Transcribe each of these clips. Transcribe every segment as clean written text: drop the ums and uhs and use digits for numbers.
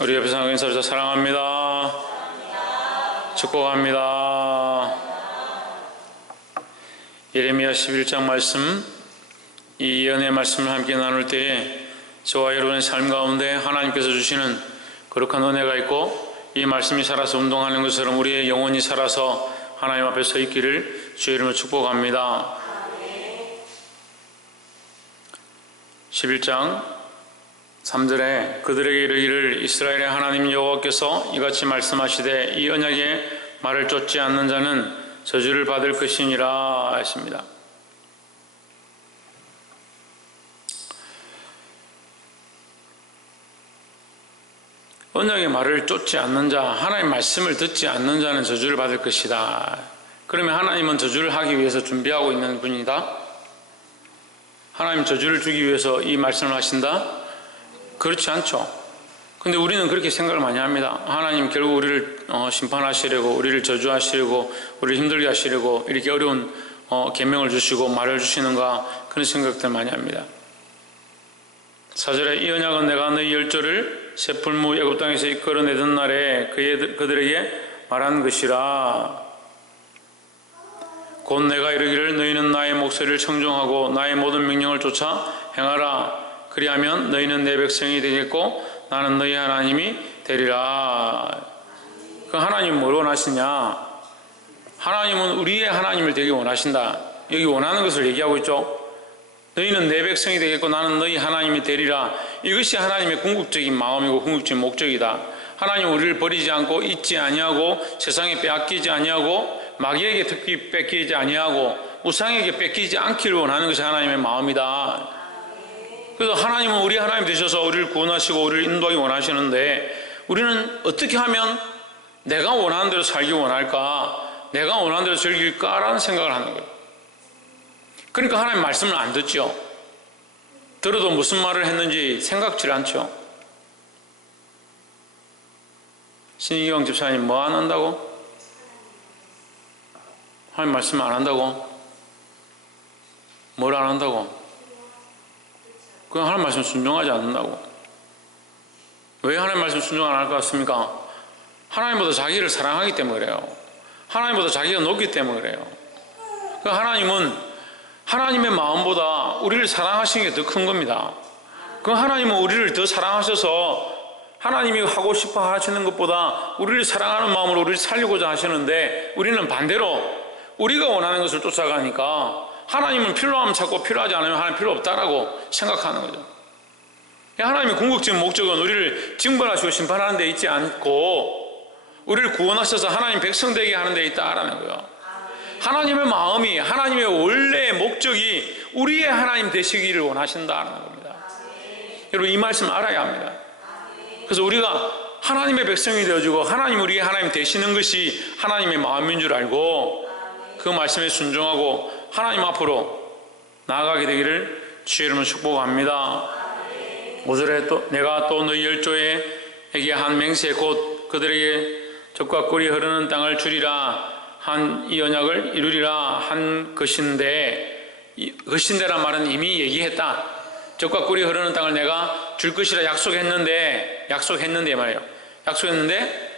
우리 옆에 사는 인사드려 사랑합니다. 축복합니다. 예레미야 11장 말씀, 이 예언의 말씀을 함께 나눌 때에 저와 여러분의 삶 가운데 하나님께서 주시는 거룩한 은혜가 있고 이 말씀이 살아서 운동하는 것처럼 우리의 영혼이 살아서 하나님 앞에 서 있기를 주의 이름으로 축복합니다. 11장 3절에 그들에게 이르기를 이스라엘의 하나님 여호와께서 이같이 말씀하시되 이 언약의 말을 쫓지 않는 자는 저주를 받을 것이니라 했습니다. 언약의 말을 쫓지 않는 자, 하나님의 말씀을 듣지 않는 자는 저주를 받을 것이다. 그러면 하나님은 저주를 하기 위해서 준비하고 있는 분이다? 하나님 저주를 주기 위해서 이 말씀을 하신다? 그렇지 않죠. 근데 우리는 그렇게 생각을 많이 합니다. 하나님 결국 우리를 심판하시려고, 우리를 저주하시려고, 우리를 힘들게 하시려고 이렇게 어려운 계명을 주시고 말을 주시는가, 그런 생각들 많이 합니다. 4절에 이 언약은 내가 너희 열조를 새 풀무 애굽 땅에서 이끌어내던 날에 그들에게 말한 것이라. 곧 내가 이르기를 너희는 나의 목소리를 청종하고 나의 모든 명령을 쫓아 행하라. 그리하면 너희는 내 백성이 되겠고 나는 너희 하나님이 되리라. 그 하나님은 뭘 원하시냐? 하나님은 우리의 하나님을 되게 원하신다. 여기 원하는 것을 얘기하고 있죠. 너희는 내 백성이 되겠고 나는 너희 하나님이 되리라. 이것이 하나님의 궁극적인 마음이고 궁극적인 목적이다. 하나님 우리를 버리지 않고 잊지 아니하고 세상에 빼앗기지 아니하고 마귀에게 특히 뺏기지 아니하고 우상에게 뺏기지 않기를 원하는 것이 하나님의 마음이다. 그래서 하나님은 우리 하나님 되셔서 우리를 구원하시고 우리를 인도하기 원하시는데 우리는 어떻게 하면 내가 원하는 대로 살기 원할까? 내가 원하는 대로 즐길까라는 생각을 하는 거예요. 그러니까 하나님 말씀을 안 듣죠. 들어도 무슨 말을 했는지 생각질 않죠. 신희경 집사님 뭐 안 한다고? 하나님 말씀 안 한다고? 뭘 안 한다고? 그냥 하나님 말씀 순종하지 않는다고. 왜 하나님 말씀 순종 안 할 것 같습니까? 하나님보다 자기를 사랑하기 때문에 그래요. 하나님보다 자기가 높기 때문에 그래요. 하나님은 하나님의 마음보다 우리를 사랑하시는 게 더 큰 겁니다. 하나님은 우리를 더 사랑하셔서 하나님이 하고 싶어 하시는 것보다 우리를 사랑하는 마음으로 우리를 살리고자 하시는데 우리는 반대로 우리가 원하는 것을 쫓아가니까 하나님은 필요하면 찾고 필요하지 않으면 하나님 필요 없다라고 생각하는 거죠. 하나님의 궁극적인 목적은 우리를 징벌하시고 심판하는 데 있지 않고 우리를 구원하셔서 하나님 백성 되게 하는 데 있다라는 거예요. 하나님의 마음이, 하나님의 원래의 목적이 우리의 하나님 되시기를 원하신다는 겁니다. 여러분 이 말씀 알아야 합니다. 그래서 우리가 하나님의 백성이 되어주고 하나님 우리의 하나님 되시는 것이 하나님의 마음인 줄 알고 그 말씀에 순종하고 하나님 앞으로 나아가게 되기를 주의 이름으로 축복합니다. 5절에 또 내가 또 너희 열조에게 한 맹세 곧 그들에게 젖과 꿀이 흐르는 땅을 주리라 한 이 언약을 이루리라 한 것인데, 것인데란 말은 이미 얘기했다. 젖과 꿀이 흐르는 땅을 내가 줄 것이라 약속했는데 말이에요. 약속했는데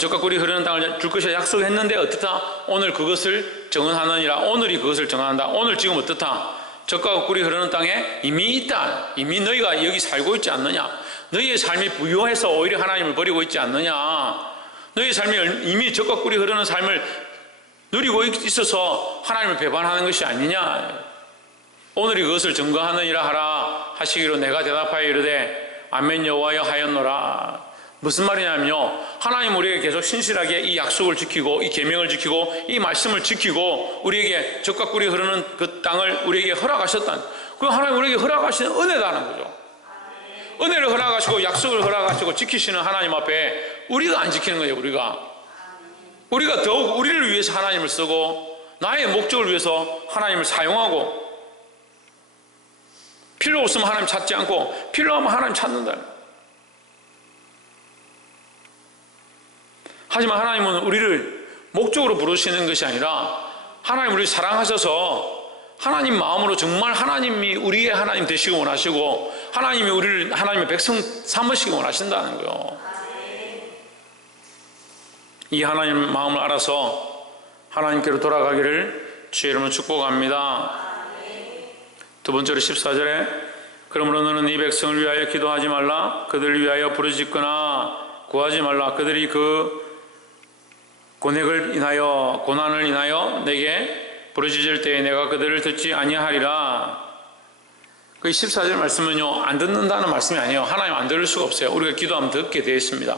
젖과 꿀이 흐르는 땅을 줄 것이라 약속했는데 어떻다? 오늘 그것을 정언하느니라. 오늘이 그것을 정언한다. 오늘 지금 어떻다? 젖과 꿀이 흐르는 땅에 이미 있다. 이미 너희가 여기 살고 있지 않느냐? 너희의 삶이 부유해서 오히려 하나님을 버리고 있지 않느냐? 너희의 삶이 이미 젖과 꿀이 흐르는 삶을 누리고 있어서 하나님을 배반하는 것이 아니냐? 오늘이 그것을 증거하느니라 하라 하시기로 내가 대답하여 이르되 아멘 여호와여 하였노라. 무슨 말이냐면요, 하나님 우리에게 계속 신실하게 이 약속을 지키고 이 계명을 지키고 이 말씀을 지키고 우리에게 젖과 꿀이 흐르는 그 땅을 우리에게 허락하셨다는, 그 하나님 우리에게 허락하시는 은혜다는 거죠. 은혜를 허락하시고 약속을 허락하시고 지키시는 하나님 앞에 우리가 안 지키는 거예요. 우리가 더욱 우리를 위해서 하나님을 쓰고 나의 목적을 위해서 하나님을 사용하고 필요 없으면 하나님 찾지 않고 필요하면 하나님 찾는다. 하지만 하나님은 우리를 목적으로 부르시는 것이 아니라 하나님 우리를 사랑하셔서 하나님 마음으로 정말 하나님이 우리의 하나님 되시기 원하시고 하나님이 우리를 하나님의 백성 삼으시기 원하신다는 거예요. 이 하나님 마음을 알아서 하나님께로 돌아가기를 주의 이름으로 축복합니다. 두 번째로 14절에 그러므로 너는 이 백성을 위하여 기도하지 말라. 그들을 위하여 부르짖거나 구하지 말라. 그들이 그 고난을 인하여 내게 부르짖을 때에 내가 그들을 듣지 아니하리라. 그 14절 말씀은요, 안 듣는다는 말씀이 아니에요. 하나님 안 들을 수가 없어요. 우리가 기도하면 듣게 되어 있습니다.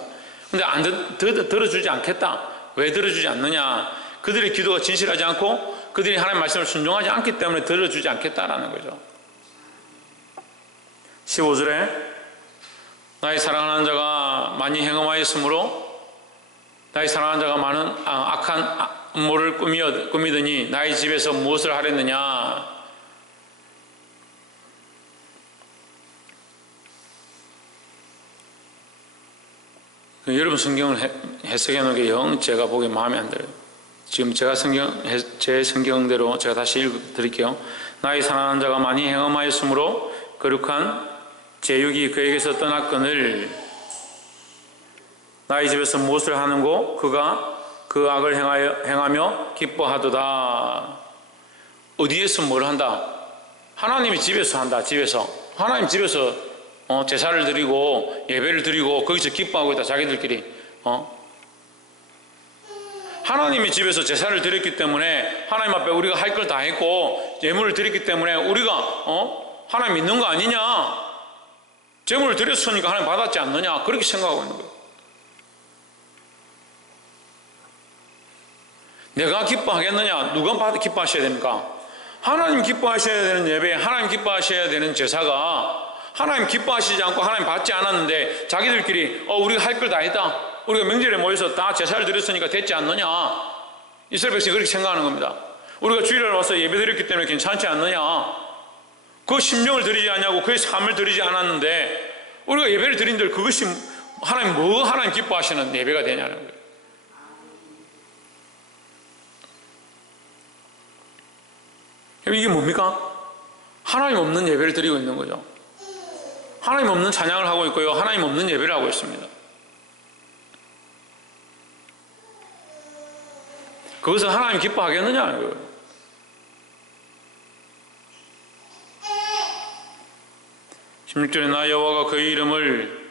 근데 들어주지 않겠다. 왜 들어주지 않느냐? 그들의 기도가 진실하지 않고 그들이 하나님 말씀을 순종하지 않기 때문에 들어주지 않겠다라는 거죠. 15절에 나의 사랑하는 자가 많이 행음하였으므로 나의 사랑하는 자가 많은 악한 음모를 꾸미더니 나의 집에서 무엇을 하랬느냐? 여러분 성경을 해석해 놓은 게 영 제가 보기에 마음에 안 들어요. 지금 제 성경대로 제가 다시 읽어드릴게요. 나의 사랑하는 자가 많이 행음하였으므로 거룩한 제육이 그에게서 떠났거늘 나의 집에서 무엇을 하는고 그가 그 악을 행하며 기뻐하도다. 어디에서 뭘 한다? 하나님의 집에서 한다. 집에서 하나님 집에서 제사를 드리고 예배를 드리고 거기서 기뻐하고 있다. 자기들끼리 하나님의 집에서 제사를 드렸기 때문에 하나님 앞에 우리가 할 걸 다 했고 예물을 드렸기 때문에 우리가 하나님 믿는 거 아니냐? 제물을 드렸으니까 하나님 받았지 않느냐? 그렇게 생각하고 있는 거예요. 내가 기뻐하겠느냐? 누가 기뻐하셔야 됩니까? 하나님 기뻐하셔야 되는 예배, 하나님 기뻐하셔야 되는 제사가 하나님 기뻐하시지 않고 하나님 받지 않았는데 자기들끼리 우리가 할 걸 다 했다. 우리가 명절에 모여서 다 제사를 드렸으니까 됐지 않느냐? 이스라엘 백성이 그렇게 생각하는 겁니다. 우리가 주일날 와서 예배 드렸기 때문에 괜찮지 않느냐? 그 심령을 드리지 않냐고 그의 삶을 드리지 않았는데 우리가 예배를 드린들 그것이 하나님 기뻐하시는 예배가 되냐는 거예요. 이게 뭡니까? 하나님 없는 예배를 드리고 있는 거죠. 하나님 없는 찬양을 하고 있고요. 하나님 없는 예배를 하고 있습니다. 그것을 하나님 기뻐하겠느냐는 거예요. 나 여호와가 그의 이름을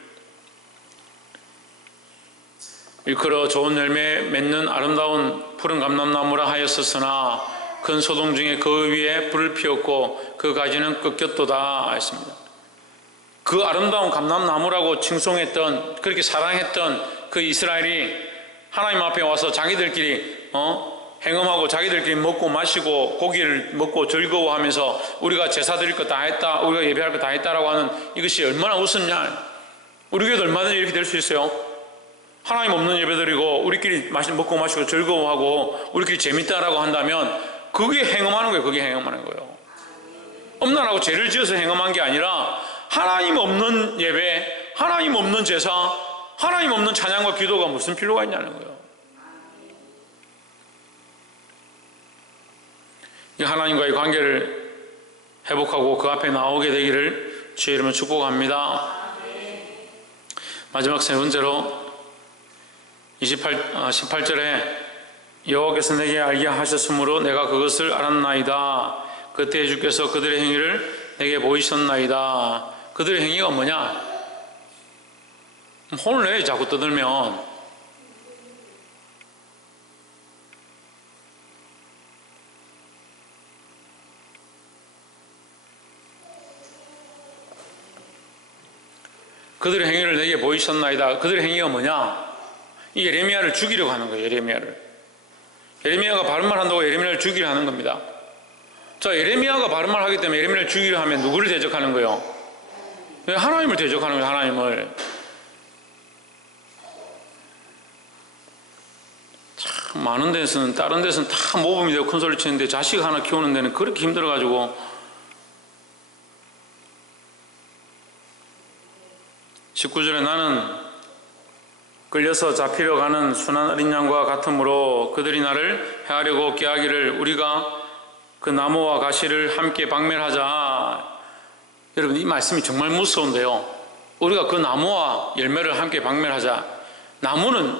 일컬어 좋은 열매 맺는 아름다운 푸른 감람나무라 하였었으나 큰 소동 중에 그 위에 불을 피웠고 그 가지는 꺾였도다 했습니다. 그 아름다운 감람나무라고 칭송했던 그렇게 사랑했던 그 이스라엘이 하나님 앞에 와서 자기들끼리 행음하고 자기들끼리 먹고 마시고 고기를 먹고 즐거워하면서 우리가 제사 드릴 거 다 했다, 우리가 예배할 거 다 했다라고 하는 이것이 얼마나 우습냐. 우리 교회도 얼마든지 이렇게 될 수 있어요. 하나님 없는 예배 드리고 우리끼리 먹고 마시고 즐거워하고 우리끼리 재밌다라고 한다면 그게 행음하는 거예요. 그게 행음하는 거예요. 엄난하고 죄를 지어서 행음한 게 아니라 하나님 없는 예배, 하나님 없는 제사, 하나님 없는 찬양과 기도가 무슨 필요가 있냐는 거예요. 하나님과의 관계를 회복하고 그 앞에 나오게 되기를 주의 이름으로 축복합니다. 마지막 세 번째로 18절에 여호와께서 내게 알게 하셨으므로 내가 그것을 알았나이다. 그때 주께서 그들의 행위를 내게 보이셨나이다. 그들의 행위가 뭐냐? 혼을 내요. 자꾸 떠들면. 그들의 행위를 내게 보이셨나이다. 그들의 행위가 뭐냐? 이 예레미야를 죽이려고 하는 거예요. 예레미야가 바른 말 한다고 예레미야를 죽이려 하는 겁니다. 자, 예레미야가 바른 말 하기 때문에 예레미야를 죽이려 하면 누구를 대적하는 거예요? 하나님을 대적하는 거예요. 하나님을. 참 많은 데서는 다른 데서는 다 모범이 되고 큰 소리 치는데 자식 하나 키우는 데는 그렇게 힘들어가지고 19절에 나는 끌려서 잡히려 가는 순한 어린 양과 같으므로 그들이 나를 해하려고 꾀하기를 우리가 그 나무와 가시를 함께 박멸하자. 여러분, 이 말씀이 정말 무서운데요. 우리가 그 나무와 열매를 함께 박멸하자. 나무는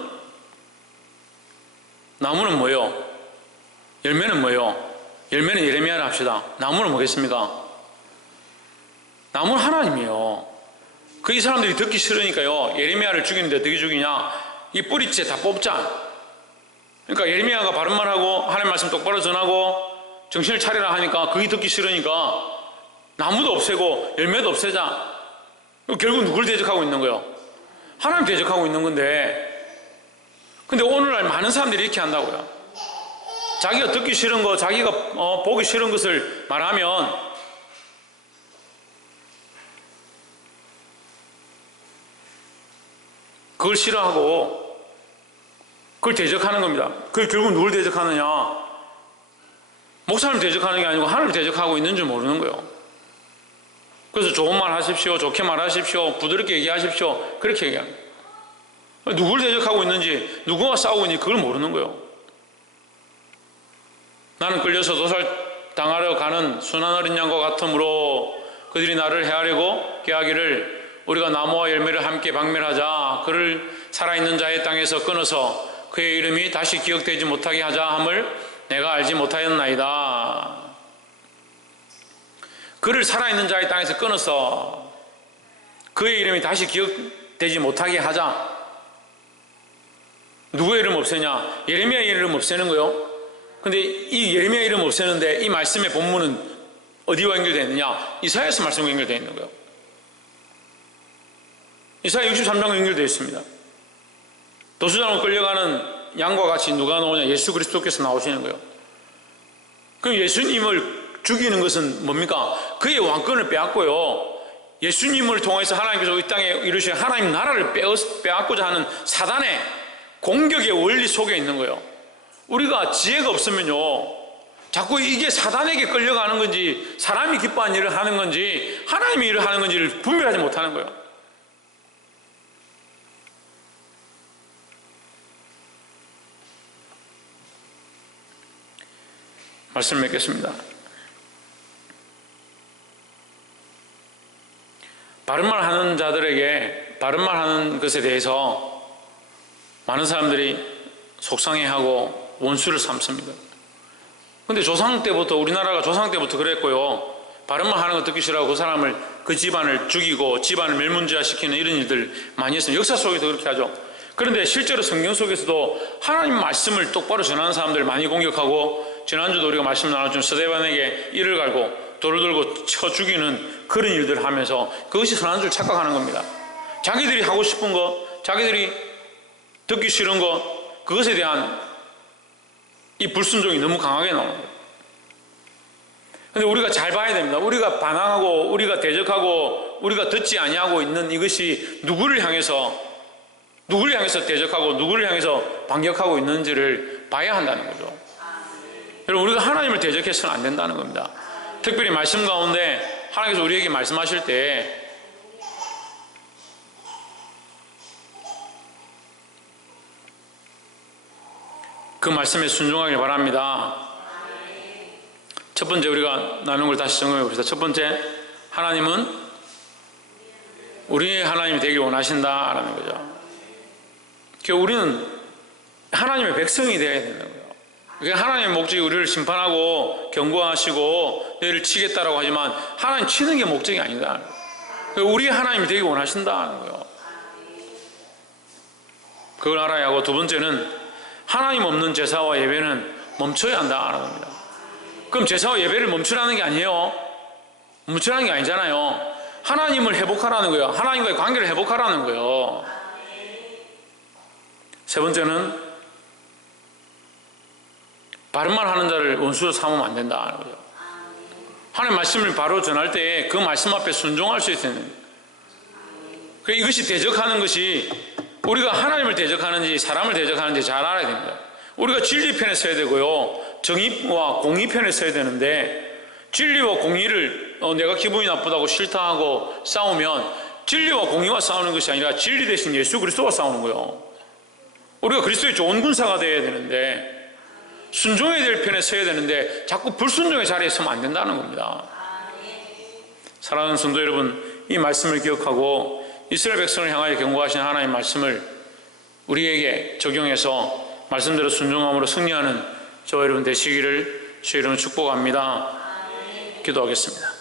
뭐요? 열매는 뭐요? 열매는 예레미야를 합시다. 나무는 뭐겠습니까? 나무는 하나님이에요. 그 이 사람들이 듣기 싫으니까요, 예레미야를 죽이는데 어떻게 죽이냐? 이 뿌리째 다 뽑자. 그러니까 예레미야가 바른 말하고 하나님 말씀 똑바로 전하고 정신을 차리라 하니까 그게 듣기 싫으니까 나무도 없애고 열매도 없애자. 결국 누굴 대적하고 있는 거예요? 하나님 대적하고 있는 건데, 근데 오늘날 많은 사람들이 이렇게 한다고요. 자기가 듣기 싫은 거, 자기가 보기 싫은 것을 말하면 그걸 싫어하고 그걸 대적하는 겁니다. 그걸 결국 누굴 대적하느냐? 목사님 대적하는 게 아니고 하나님 대적하고 있는 줄 모르는 거예요. 그래서 좋은 말 하십시오, 좋게 말하십시오, 부드럽게 얘기하십시오, 그렇게 얘기합니다. 누굴 대적하고 있는지, 누구와 싸우고 있는지 그걸 모르는 거예요. 나는 끌려서 도살당하려 가는 순한 어린 양과 같으므로 그들이 나를 해하려고 꾀하기를 우리가 나무와 열매를 함께 박멸하자. 그를 살아있는 자의 땅에서 끊어서 그의 이름이 다시 기억되지 못하게 하자 함을 내가 알지 못하였나이다. 그를 살아있는 자의 땅에서 끊어서 그의 이름이 다시 기억되지 못하게 하자. 누구의 이름 없애냐? 예레미야의 이름 없애는 거요. 근데 이 예레미야 이름 없애는데 이 말씀의 본문은 어디와 연결되어 있느냐? 이사야서 말씀과 연결되어 있는 거예요. 이사야 63장과 연결되어 있습니다. 도수장으로 끌려가는 양과 같이 누가 나오냐? 예수 그리스도께서 나오시는 거예요. 그럼 예수님을 죽이는 것은 뭡니까? 그의 왕권을 빼앗고요, 예수님을 통해서 하나님께서 이 땅에 이루신 하나님 나라를 빼앗고자 하는 사단의 공격의 원리 속에 있는 거예요. 우리가 지혜가 없으면요, 자꾸 이게 사단에게 끌려가는 건지 사람이 기뻐하는 일을 하는 건지 하나님이 일을 하는 건지를 분별하지 못하는 거예요. 말씀 맺겠습니다. 바른 말 하는 자들에게 바른 말 하는 것에 대해서 많은 사람들이 속상해하고 원수를 삼습니다. 근데 조상 때부터, 우리나라가 조상 때부터 그랬고요, 바른 말 하는 거 듣기 싫어하고 그 사람을, 그 집안을 죽이고 집안을 멸문지화시키는 이런 일들 많이 했습니다. 역사 속에서 그렇게 하죠. 그런데 실제로 성경 속에서도 하나님 말씀을 똑바로 전하는 사람들을 많이 공격하고, 지난주도 우리가 말씀 나눴지만 스데반에게 이를 갈고 돌을 들고 쳐 죽이는 그런 일들을 하면서 그것이 선한 줄 착각하는 겁니다. 자기들이 하고 싶은 거, 자기들이 듣기 싫은 거, 그것에 대한 이 불순종이 너무 강하게 나오는 거예요. 그런데 우리가 잘 봐야 됩니다. 우리가 반항하고 우리가 대적하고 우리가 듣지 아니하고 있는 이것이 누구를 향해서 대적하고 누구를 향해서 반격하고 있는지를 봐야 한다는 거죠. 여러분, 우리가 하나님을 대적해서는 안 된다는 겁니다. 특별히 말씀 가운데 하나님께서 우리에게 말씀하실 때 그 말씀에 순종하길 바랍니다. 첫 번째, 우리가 나눈 걸 다시 점검해 봅시다. 첫 번째, 하나님은 우리의 하나님이 되길 원하신다라는 거죠. 그러니까 우리는 하나님의 백성이 되어야 되는 거예요. 그러니까 하나님의 목적이 우리를 심판하고 경고하시고 너희를 치겠다라고 하지만 하나님 치는 게 목적이 아니다. 그러니까 우리의 하나님이 되길 원하신다는 거예요. 그걸 알아야 하고, 두 번째는 하나님 없는 제사와 예배는 멈춰야 한다는 겁니다. 그럼 제사와 예배를 멈추라는 게 아니에요. 멈추라는 게 아니잖아요. 하나님을 회복하라는 거예요. 하나님과의 관계를 회복하라는 거예요. 세 번째는 바른 말 하는 자를 원수로 삼으면 안 된다는 거죠. 하나님 말씀을 바로 전할 때 그 말씀 앞에 순종할 수 있어야 됩니다. 이것이 대적하는 것이 우리가 하나님을 대적하는지 사람을 대적하는지 잘 알아야 됩니다. 우리가 진리 편에 서야 되고요, 정의와 공의 편에 서야 되는데, 진리와 공의를 내가 기분이 나쁘다고 싫다하고 싸우면 진리와 공의와 싸우는 것이 아니라 진리 대신 예수 그리스도와 싸우는 거예요. 우리가 그리스도의 좋은 군사가 되어야 되는데, 순종해야 될 편에 서야 되는데 자꾸 불순종의 자리에 서면 안 된다는 겁니다. 사랑하는 성도 여러분, 이 말씀을 기억하고 이스라엘 백성을 향하여 경고하신 하나님의 말씀을 우리에게 적용해서 말씀대로 순종함으로 승리하는 저와 여러분 되시기를 주의 이름으로 축복합니다. 기도하겠습니다.